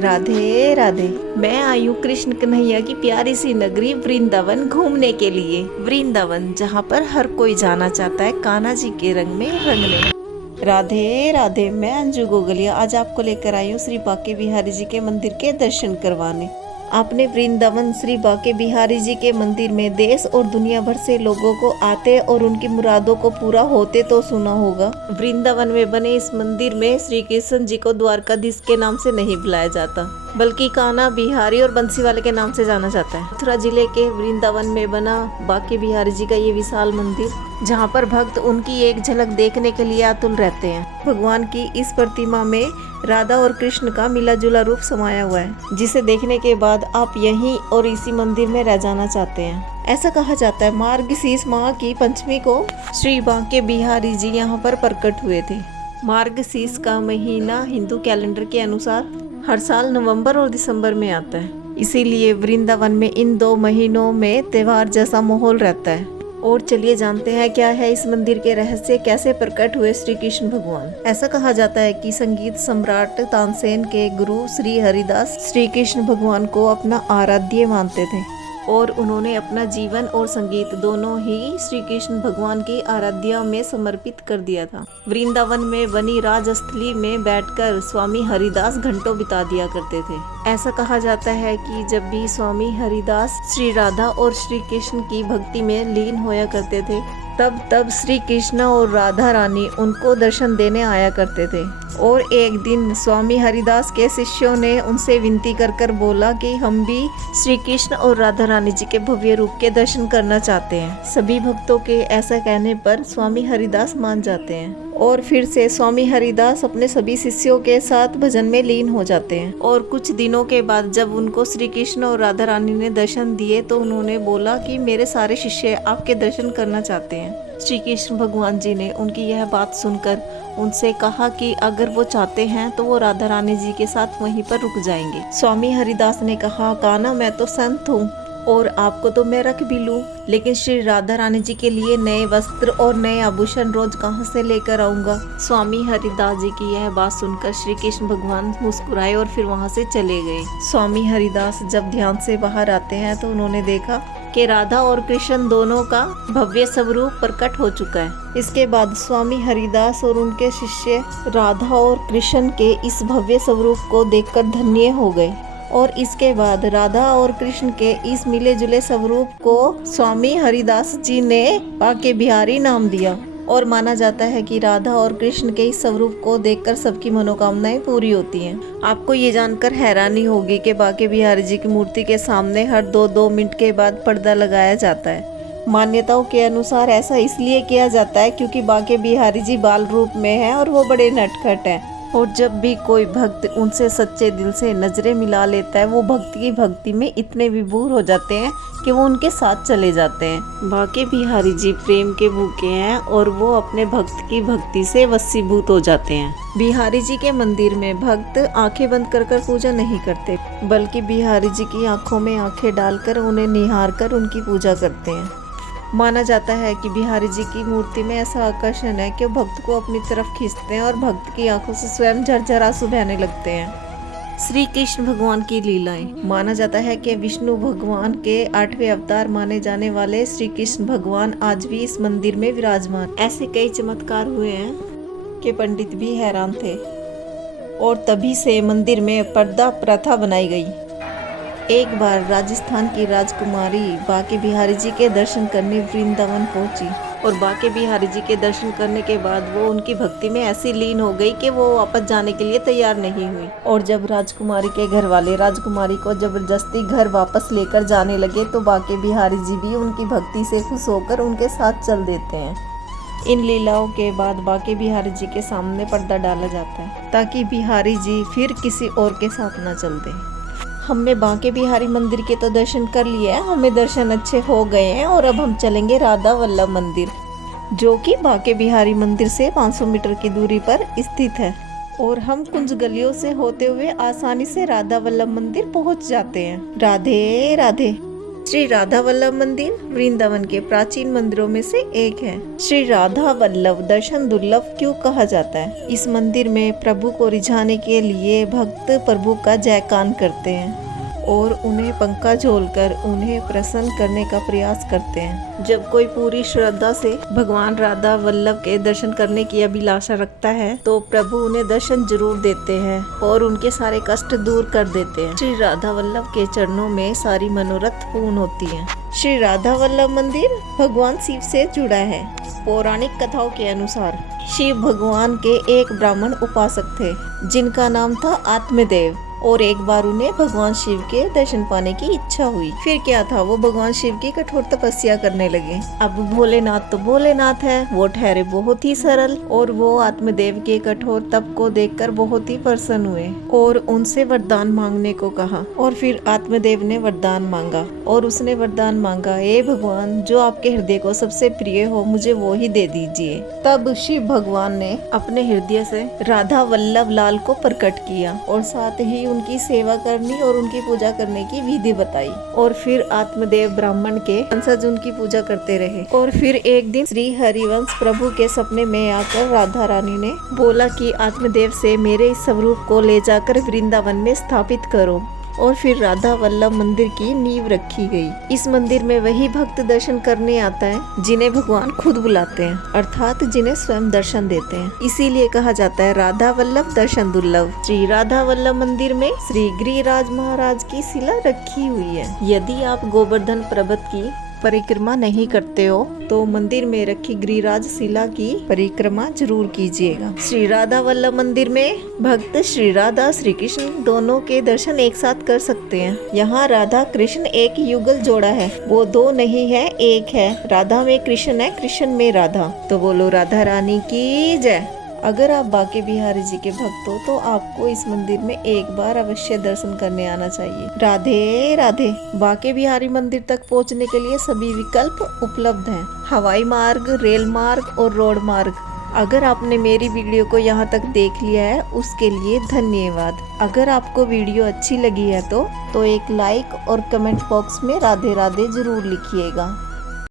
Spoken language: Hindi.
राधे राधे। मैं आई हूँ कृष्ण कन्हैया की प्यारी सी नगरी वृंदावन घूमने के लिए। वृंदावन जहाँ पर हर कोई जाना चाहता है कान्हा जी के रंग में रंगने। राधे राधे। मैं अंजू गोगलिया आज आपको लेकर आई हूँ श्री बांके बिहारी जी के मंदिर के दर्शन करवाने। आपने वृंदावन श्री बांके बिहारी जी के मंदिर में देश और दुनिया भर से लोगों को आते और उनकी मुरादों को पूरा होते तो सुना होगा। वृंदावन में बने इस मंदिर में श्री कृष्ण जी को द्वारकाधीश के नाम से नहीं बुलाया जाता, बल्कि कान्हा, बिहारी और बंसी वाले के नाम से जाना जाता है। मथुरा जिले के वृंदावन में बना बांके बिहारी जी का ये विशाल मंदिर, जहाँ पर भक्त उनकी एक झलक देखने के लिए आतुल रहते हैं। भगवान की इस प्रतिमा में राधा और कृष्ण का मिला जुला रूप समाया हुआ है, जिसे देखने के बाद आप यहीं और इसी मंदिर में रह जाना चाहते हैं। ऐसा कहा जाता है मार्गशीर्ष माह की पंचमी को श्री बांके बिहारी जी यहाँ पर प्रकट हुए थे। मार्गशीर्ष का महीना हिंदू कैलेंडर के अनुसार हर साल नवंबर और दिसंबर में आता है, इसीलिए वृंदावन में इन 2 महीनों में त्योहार जैसा माहौल रहता है। और चलिए जानते हैं क्या है इस मंदिर के रहस्य, कैसे प्रकट हुए श्री कृष्ण भगवान। ऐसा कहा जाता है कि संगीत सम्राट तानसेन के गुरु श्री हरिदास श्री कृष्ण भगवान को अपना आराध्य मानते थे और उन्होंने अपना जीवन और संगीत दोनों ही श्री कृष्ण भगवान की आराध्या में समर्पित कर दिया था। वृंदावन में बनी राजस्थली में बैठकर स्वामी हरिदास घंटों बिता दिया करते थे। ऐसा कहा जाता है कि जब भी स्वामी हरिदास श्री राधा और श्री कृष्ण की भक्ति में लीन होया करते थे, तब श्री कृष्ण और राधा रानी उनको दर्शन देने आया करते थे। और एक दिन स्वामी हरिदास के शिष्यों ने उनसे विनती कर बोला कि हम भी श्री कृष्ण और राधा रानी जी के भव्य रूप के दर्शन करना चाहते हैं। सभी भक्तों के ऐसा कहने पर स्वामी हरिदास मान जाते हैं और फिर से स्वामी हरिदास अपने सभी शिष्यों के साथ भजन में लीन हो जाते हैं। और कुछ दिनों के बाद जब उनको श्री कृष्ण और राधा रानी ने दर्शन दिए तो उन्होंने बोला कि मेरे सारे शिष्य आपके दर्शन करना चाहते हैं। श्री कृष्ण भगवान जी ने उनकी यह बात सुनकर उनसे कहा कि अगर वो चाहते हैं तो वो राधा रानी जी के साथ वहीं पर रुक जाएंगे। स्वामी हरिदास ने कहा, कान्हा मैं तो संत हूँ और आपको तो मैं रख भी लूँ, लेकिन श्री राधा रानी जी के लिए नए वस्त्र और नए आभूषण रोज कहाँ से लेकर आऊंगा। स्वामी हरिदास जी की यह बात सुनकर श्री कृष्ण भगवान मुस्कुराए और फिर वहाँ से चले गए। स्वामी हरिदास जब ध्यान से बाहर आते हैं तो उन्होंने देखा कि राधा और कृष्ण दोनों का भव्य स्वरूप प्रकट हो चुका है। इसके बाद स्वामी हरिदास और उनके शिष्य राधा और कृष्ण के इस भव्य स्वरूप को देखकर धन्य हो गए और इसके बाद राधा और कृष्ण के इस मिले जुले स्वरूप को स्वामी हरिदास जी ने बांके बिहारी नाम दिया। और माना जाता है कि राधा और कृष्ण के इस स्वरूप को देखकर सबकी मनोकामनाएं पूरी होती हैं। आपको ये जानकर हैरानी होगी कि बांके बिहारी जी की मूर्ति के सामने हर 2-2 मिनट के बाद पर्दा लगाया जाता है। मान्यताओं के अनुसार ऐसा इसलिए किया जाता है क्योंकि बांके बिहारी जी बाल रूप में है और वो बड़े नटखट हैं। और जब भी कोई भक्त उनसे सच्चे दिल से नजरें मिला लेता है, वो भक्त की भक्ति में इतने विभोर हो जाते हैं कि वो उनके साथ चले जाते हैं। बांके बिहारी जी प्रेम के भूखे हैं और वो अपने भक्त की भक्ति से वशीभूत हो जाते हैं। बिहारी जी के मंदिर में भक्त आंखें बंद कर पूजा नहीं करते, बल्कि बिहारी जी की आंखों में आंखें डालकर उन्हें निहार कर उनकी पूजा करते हैं। माना जाता है कि बिहारी जी की मूर्ति में ऐसा आकर्षण है कि भक्त को अपनी तरफ खींचते हैं और भक्त की आंखों से स्वयं झरझर आंसू बहने लगते हैं। श्री कृष्ण भगवान की लीलाएं। माना जाता है कि विष्णु भगवान के 8वें अवतार माने जाने वाले श्री कृष्ण भगवान आज भी इस मंदिर में विराजमान। ऐसे कई चमत्कार हुए हैं कि पंडित भी हैरान थे और तभी से मंदिर में पर्दा प्रथा बनाई गई। एक बार राजस्थान की राजकुमारी बांके बिहारी जी के दर्शन करने वृंदावन पहुंची और बांके बिहारी जी के दर्शन करने के बाद वो उनकी भक्ति में ऐसी लीन हो गई कि वो वापस जाने के लिए तैयार नहीं हुई। और जब राजकुमारी के घर वाले राजकुमारी को जबरदस्ती घर वापस लेकर जाने लगे तो बांके बिहारी जी भी उनकी भक्ति से खुश होकर उनके साथ चल देते हैं। इन लीलाओं के बाद बांके बिहारी जी के सामने पर्दा डाला जाता है ताकि बिहारी जी फिर किसी और के साथ न चल दें। हमने बांके बिहारी मंदिर के तो दर्शन कर लिए हैं, हमें दर्शन अच्छे हो गए हैं और अब हम चलेंगे राधा वल्लभ मंदिर, जो कि बांके बिहारी मंदिर से 500 मीटर की दूरी पर स्थित है। और हम कुंज गलियों से होते हुए आसानी से राधा वल्लभ मंदिर पहुंच जाते हैं। राधे राधे। श्री राधा वल्लभ मंदिर वृंदावन के प्राचीन मंदिरों में से एक है। श्री राधा वल्लभ दर्शन दुर्लभ क्यों कहा जाता है? इस मंदिर में प्रभु को रिझाने के लिए भक्त प्रभु का जयगान करते हैं और उन्हें पंखा झोलकर उन्हें प्रसन्न करने का प्रयास करते हैं। जब कोई पूरी श्रद्धा से भगवान राधा वल्लभ के दर्शन करने की अभिलाषा रखता है तो प्रभु उन्हें दर्शन जरूर देते हैं और उनके सारे कष्ट दूर कर देते हैं। श्री राधा वल्लभ के चरणों में सारी मनोरथ पूर्ण होती है। श्री राधा वल्लभ मंदिर भगवान शिव से जुड़ा है। पौराणिक कथाओं के अनुसार शिव भगवान के एक ब्राह्मण उपासक थे जिनका नाम था आत्मदेव, और एक बार उन्हें भगवान शिव के दर्शन पाने की इच्छा हुई। फिर क्या था, वो भगवान शिव की कठोर तपस्या करने लगे। अब भोलेनाथ तो भोलेनाथ है, वो ठहरे बहुत ही सरल, और वो आत्मदेव के कठोर तप को देखकर बहुत ही प्रसन्न हुए और उनसे वरदान मांगने को कहा। और फिर आत्मदेव ने वरदान मांगा और उसने वरदान मांगा, हे भगवान, जो आपके हृदय को सबसे प्रिय हो मुझे वो ही दे दीजिए। तब शिव भगवान ने अपने हृदय से राधा वल्लभ लाल को प्रकट किया और साथ ही उनकी सेवा करनी और उनकी पूजा करने की विधि बताई। और फिर आत्मदेव ब्राह्मण के वंशज उनकी पूजा करते रहे। और फिर एक दिन श्री हरिवंश प्रभु के सपने में आकर राधा रानी ने बोला कि आत्मदेव से मेरे इस स्वरूप को ले जाकर वृंदावन में स्थापित करो। और फिर राधा वल्लभ मंदिर की नींव रखी गई। इस मंदिर में वही भक्त दर्शन करने आता है जिन्हें भगवान खुद बुलाते हैं, अर्थात जिन्हें स्वयं दर्शन देते हैं। इसीलिए कहा जाता है राधा वल्लभ दर्शन दुर्लभ। श्री राधा वल्लभ मंदिर में श्री गिरिराज महाराज की शिला रखी हुई है। यदि आप गोवर्धन पर्वत की परिक्रमा नहीं करते हो तो मंदिर में रखी गिरिराज शिला की परिक्रमा जरूर कीजिएगा। श्री राधा वल्लभ मंदिर में भक्त श्री राधा श्री कृष्ण दोनों के दर्शन एक साथ कर सकते हैं। यहाँ राधा कृष्ण एक युगल जोड़ा है, वो दो नहीं है, एक है। राधा में कृष्ण है, कृष्ण में राधा। तो बोलो राधा रानी की जय। अगर आप बांके बिहारी जी के भक्त हो तो आपको इस मंदिर में एक बार अवश्य दर्शन करने आना चाहिए। राधे राधे। बांके बिहारी मंदिर तक पहुंचने के लिए सभी विकल्प उपलब्ध हैं, हवाई मार्ग, रेल मार्ग और रोड मार्ग। अगर आपने मेरी वीडियो को यहाँ तक देख लिया है उसके लिए धन्यवाद। अगर आपको वीडियो अच्छी लगी है तो एक लाइक और कमेंट बॉक्स में राधे राधे जरूर लिखिएगा।